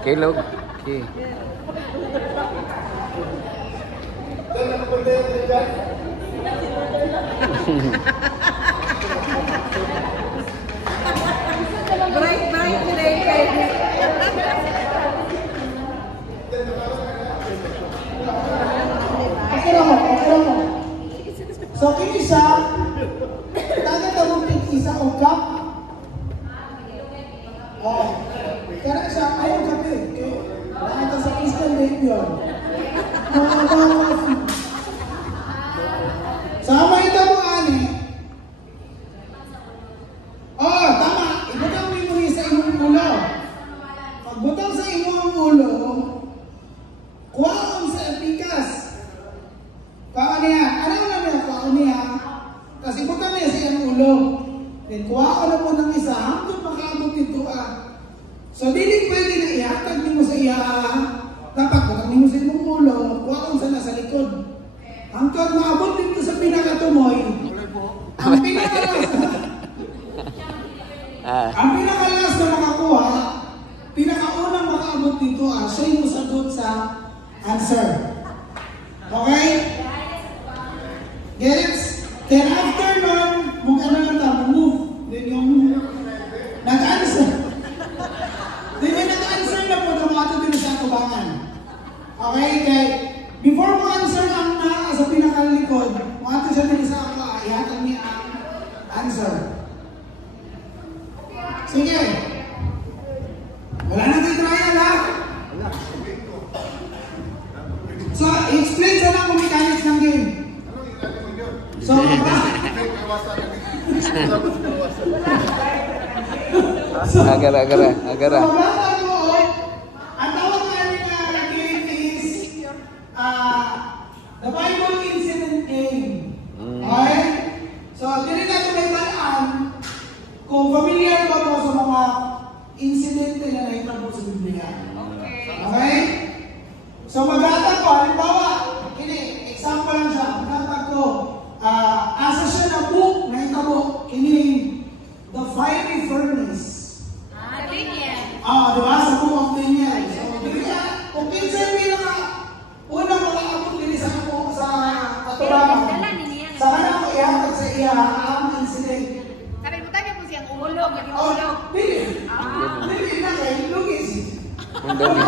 Kilog. Okay. Bright today. Okay mo. So, kini siya, taga-tabong isa o cup. Oh, kaya siya, ayaw kape. Okay? Nakita sa Eastern Lake yun. Sama ito mo, ani. Oh, tama. Ibutang mo yung sa imong ulo. Pagbutang sa imong ulo, kuwaon sa epikas. Kuwaon niya. Ano niya? Kuwaon niya. Kasi ibutang niya sa iyong ulo. Then kuwaon na po ng isa, hanggang makaabot nito So, dili pwede na ihatag niyo sa iya. Dapat butang niyo sa imong ulo, kuwaon sa nasa likod. Hanggang maabot dito sa pinakatumoy. Ang pinakalas ang pinakalas na makakuha, pinakaunang makaabot dito, siya yung sagot sa answer. Okay? Gets? Then after nun, mukha na lang tayo, move. Then yung nag-answer. Then yung nag-answer na po, dumato din sa tubangan. Okay? Kaya, before mo answer ang na sa pinakalikod, mato siya din sa ako, ihatag niya ang answer. Sige. Wala na kayo trial, ha? So, explain sa lang kung mechanics ng game. So, Agara. ang tawag na game is the Bible Incident Game. Okay? So, dili na ito may balaan kung familiar ba mo sa mga insidente na nahitabo sa Biblia. Okay? So, mag-aatag ko, halimbawa, ini, example lang siya, mag-aatag ko, asa siya na book, nahitabo, ini, the fiery furnace. Diba? Sa book of Daniel. So, dili na, kung pinsan nila ka, unang makaabot din sa ako sa katurangan. Sa kanang ko ihatag sa iya, ang incident. Sabi mo tayo po siyang ulo. Dili na kayo, lugis. Ang dami.